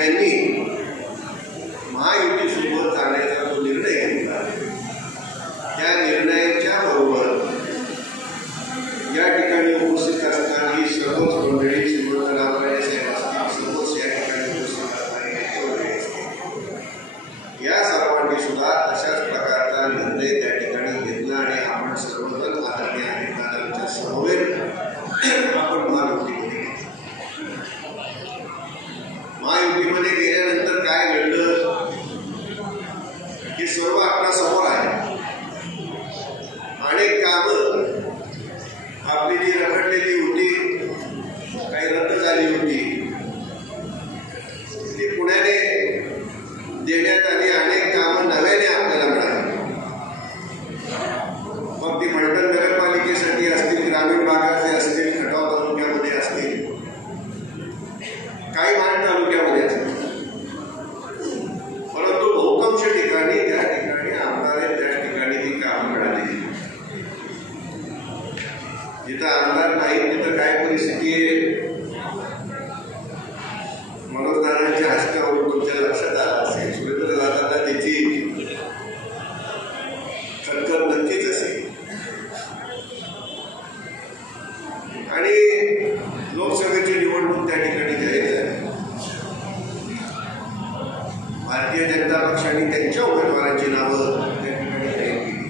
त्यांनी महायुतीसोबत जाण्याचा जो निर्णय घेतला त्या निर्णयाच्या बरोबर या ठिकाणी उपस्थित असणारी सर्वच मंडळी श्रीमंत रामराजे साहेब असतील, सर्वच या ठिकाणी उपस्थित असणारी नेते वगैरे असतील, या सर्वांनी सुद्धा तशाच प्रकारचा निर्णय त्या ठिकाणी घेतला आणि आपण सर्वजण आदरणीय अनेकांच्या समवेत आपण महायुतीमध्ये घेतलं. महायुतीमध्ये गेल्यानंतर काय घडलं हे सर्व आपल्या समोर आहे. अनेक कामं आपली जी रखडलेली होती, काही रद्द झाली होती, ती पुण्याने देण्यात आली. अनेक कामं नव्याने आपल्याला मिळाली. मग ती फलटण नगरपालिकेसाठी असतील, ग्रामीण भागाचे असतील, खटाव तालुक्यामध्ये असतील, काही मान तालुक्यामध्ये असतील, परंतु बहुतांश ठिकाणी त्या ठिकाणी आमदार त्या ठिकाणी ती कामं मिळाली. जिथं आमदार नाही तिथं काय परिस्थिती आहे मनोजदारांच्या हस्त्यावरून तुमच्या लक्षात आलं असेल. सुरेंद्र दादांना त्याची खतखत नक्कीच असेल. आणि लोकसभेची निवडणूक त्या ठिकाणी जाहीर झाली. भारतीय जनता पक्षाने त्यांच्या उमेदवारांची नावं त्या ठिकाणी जाहीर केली.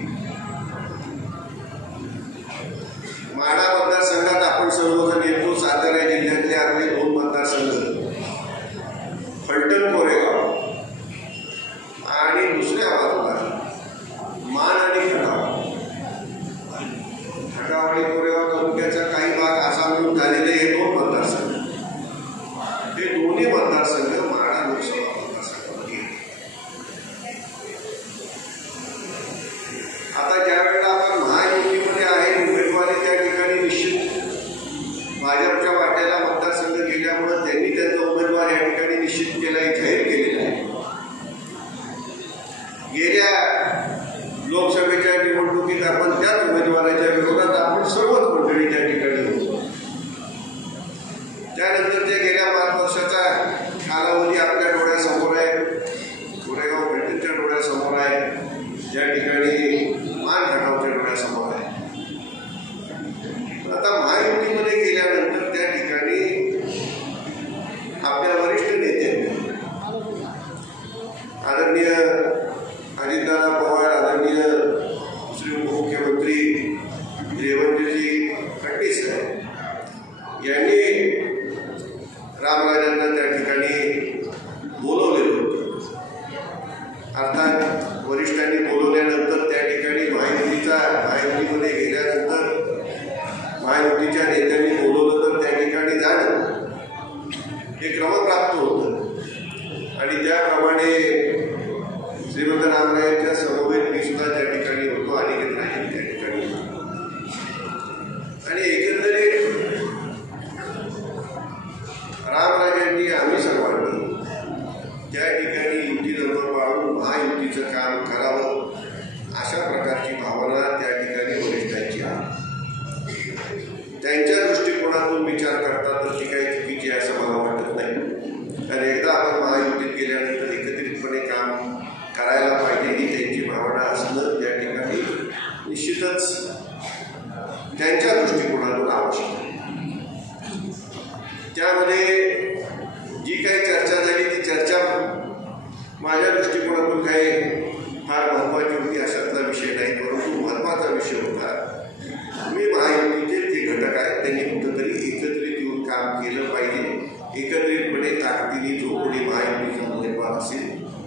माढा मतदारसंघात आपण सर्वजण येतो. सातारा जिल्ह्यातले आपले 2 मतदारसंघ, फलटण कोरेगाव आणि दुसऱ्या बाजूला मान आणि खटाव आणि कोरेगाव तालुक्याचा काही भाग असा मिळून झालेले हे 2 मतदारसंघ. हे दोन्ही मतदारसंघ माढा लोकसभा मतदारसंघामध्ये येतात. आता ज्या वेळेला आपण महायुतीमध्ये आहे, उमेदवारी त्या ठिकाणी निश्चित भाजपच्या वाट्याला मतदारसंघ गेल्यामुळे त्यांनी त्यांचा उमेदवार या ठिकाणी निश्चित केला, जाहीर केलेला आहे. गेल्या लोकसभेच्या निवडणुकीत आपण त्याच उमेदवाराच्या विरोधात आपण सर्वच मंडळी त्या ठिकाणी होतो. त्यानंतरच्या गेल्या 5 वर्षाचा कालावधी आपल्या डोळ्यासमोर आहे. कोरेगाव फलटणच्या डोळ्यासमोर आहे, ज्या ठिकाणी मान खटावच्या डोळ्यासमोर आहे. आता महायुतीमध्ये गेल्यानंतर त्या ठिकाणी आपल्या वरिष्ठ नेते आदरणीय अजितदादा पवार, आदरणीय श्री उपमुख्यमंत्री देवेंद्रजी फडणवीस यांनी रामराजांना त्या ठिकाणी बोलवलेलं होतं. अर्थात वरिष्ठांनी बोलवल्यानंतर त्या ठिकाणी महायुतीमध्ये गेल्यानंतर महायुतीच्या नेत्यांनी बोलवलं तर त्या ठिकाणी जाणं हे क्रमप्राप्त होतं. आणि त्याप्रमाणे श्रीमंत रामराजांच्या समवेत मी सुद्धा त्या ठिकाणी होतो, अनेक नाही त्या ठिकाणी. आणि एकंदरीत रामराजांनी आम्ही सर्वांनी त्या ठिकाणी युती धर्म पाळून महायुतीचं काम करावं अशा प्रकारची भावना त्या ठिकाणी वरिष्ठांची आहे. त्यांच्या दृष्टिकोनातून विचार करता तर ती काही चुकीची असं मला वाटत नाही. कारण एकदा आपण महायुतीत गेल्यानंतर एकत्रितपणे काम करायला पाहिजे ही त्यांची भावना असणं त्या ठिकाणी निश्चितच त्यांच्या दृष्टिकोनातून आवश्यक आहे. त्यामध्ये जी काही चर्चा झाली ती चर्चा माझ्या दृष्टिकोनातून काही फार महत्त्वाची होती अशातला विषय नाही, परंतु महत्त्वाचा विषय होता. मी महायुतीचे जे घटक आहेत त्यांनी कुठंतरी एकत्रित येऊन काम केलं पाहिजे. एकत्रितपणे ताकदीने जो कोणी महायुतीचा उमेदवार असेल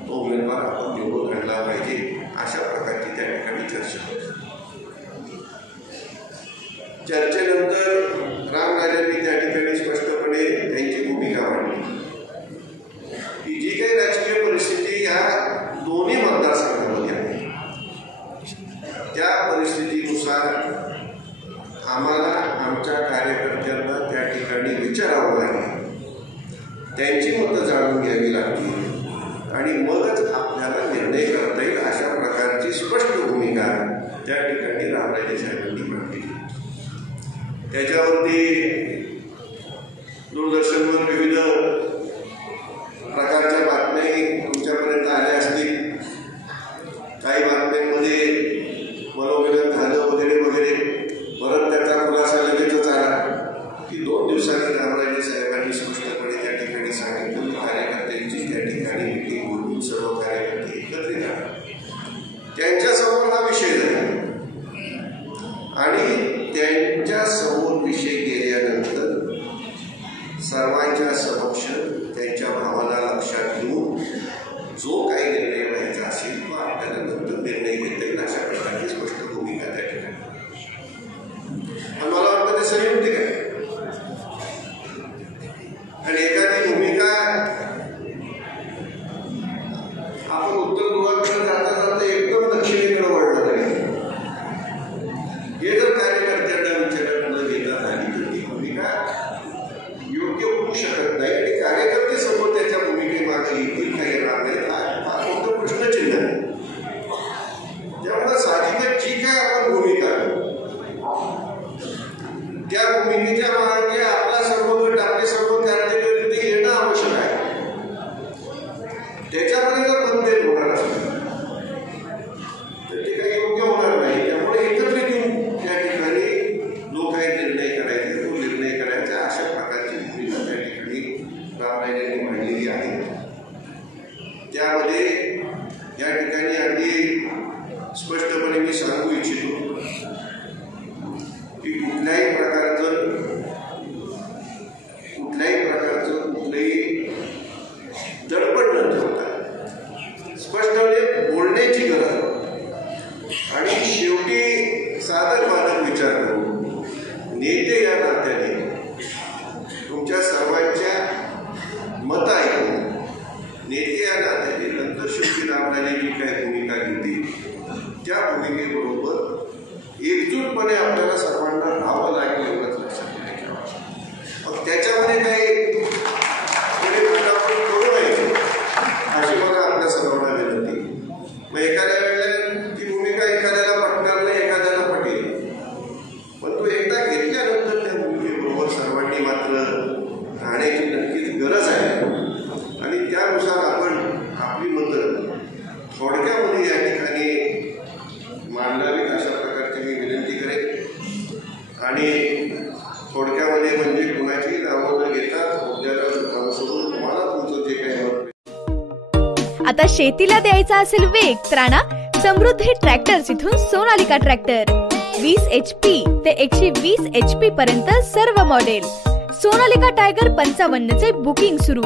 तो उमेदवार आपण निवडून आणला पाहिजे अशा प्रकारची त्या ठिकाणी चर्चा होती. चर्चेनंतर रामराजांनी त्या ठिकाणी स्पष्टपणे त्यांची भूमिका मांडली की जी काही राजकीय परिस्थिती या दोन्ही मतदारसंघामध्ये आहे त्या परिस्थितीनुसार आम्हाला आमच्या कार्यकर्त्यांना त्या ठिकाणी विचारावं लागेल, त्यांची मतं जाणून घ्यावी लागतील आणि मगच आपल्याला निर्णय करता येईल अशा प्रकारची स्पष्ट भूमिका त्या ठिकाणी रामराजे साहेबांनी मांडली. त्याच्यावरती दूरदर्शनवर विविध प्रकार दिवसांनी रामराजे साहेबांनी स्पष्टपणे त्या ठिकाणी सांगितलं, कार्यकर्त्यांची त्या ठिकाणी मीटिंग बोलून सर्व कार्यकर्ते एकत्रित आले, त्यांच्यासमोर हा विषय झाला आणि त्यांच्या समोर विषय गेल्यानंतर सर्वांच्या समक्ष त्यांच्या भावना लक्षात घेऊन जो काही निर्णय व्हायचा असेल तो आपल्याला नंतर निर्णय घेता येईल अशा प्रकारची स्पष्ट भूमिका त्या ठिकाणी. मला वाटतं ते संयुक्तिक आहे. आणि एखादी भूमिका आपण उत्तर ध्रुवाकडे जाता जाता एकदम दक्षिणेकडे वळलं नाही, हे जर कार्यकर्त्यांना विचारात न घेता झाली तर ती भूमिका योग्य होऊ शकत नाही आणि कार्यकर्ते समोर त्याच्या भूमिकेमागे येतील का येणार नाही हा मोठं प्रश्नचिन्ह आहे. त्यामुळे साहजिकच जी काय आपण भूमिका त्या भूमिकेच्या मागे आपला सर्व गट आपले सर्व कार्यकर्ते येणं आवश्यक आहे. त्याच्यामध्ये जर मतभेद होणार असेल तर ते काही योग्य होणार नाही. त्यामुळे एकत्रित येऊन त्या ठिकाणी जो काही निर्णय करायचा तो निर्णय करायचा अशा प्रकारची भूमिका त्या ठिकाणी रामराजेंनी मांडलेली आहे. त्यामध्ये या ठिकाणी अगदी स्पष्टपणे मी सांगू इच्छितो की कुठल्याही प्रकारचं कुठलंही दडपण न ठेवता स्पष्टपणे बोलण्याची गरज आणि शेवटी साधक बाधक विचार करून नेते या नात्याने तुमच्या सर्वांच्या मत ऐकून नेते या नात्याने नंतर शेवटी रामराजे जी काही भूमिका घेतली त्या भूमिकेबरोबर एकजूटपणे आपल्याला सर्वांना राहावं लागेल एवढंच लक्षात घ्यायचं. मग त्याच्यामध्ये काही करू नये अशी मला आपल्या सर्वांना विनंती. मग एखाद्या वेळेला ती भूमिका एखाद्याला पटणार नाही, एखाद्याला पटेल, पण तो एकदा घेतल्यानंतर त्या भूमिकेबरोबर सर्वांनी मात्र राहण्याची नक्कीच गरज आहे आणि त्यानुसार आपण आपली मतं थोडक्यामध्ये या ठिकाणी मांडावीत अशा प्रकारची मी विनंती करेन. आणि थोडक्यामध्ये म्हणजे कुणाची नावं न घेता उद्याला सोडून तुम्हाला तुमचं जे काही मत. आता शेतीला द्यायचा असेल वेग तर आणा समृद्धी ट्रॅक्टर्स इथून सोनालिका ट्रॅक्टर. 20 HP ते 120 HP पर्यंत सर्व मॉडेल. सोनालिका टायगर 55 चे बुकिंग सुरू.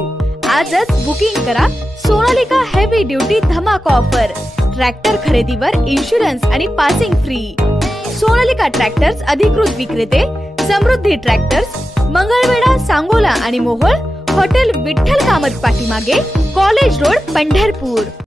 आजच बुकिंग करा. सोनालिका हेवी ड्युटी धमाका ऑफर. ट्रॅक्टर खरेदीवर इन्शुरन्स आणि पासिंग फ्री. सोनालिका ट्रॅक्टर्स अधिकृत विक्रेते समृद्धी ट्रॅक्टर्स, मंगळवेढा, सांगोला आणि मोहोळ. हॉटेल विठ्ठल कामत पाठीमागे, कॉलेज रोड, पंढरपूर.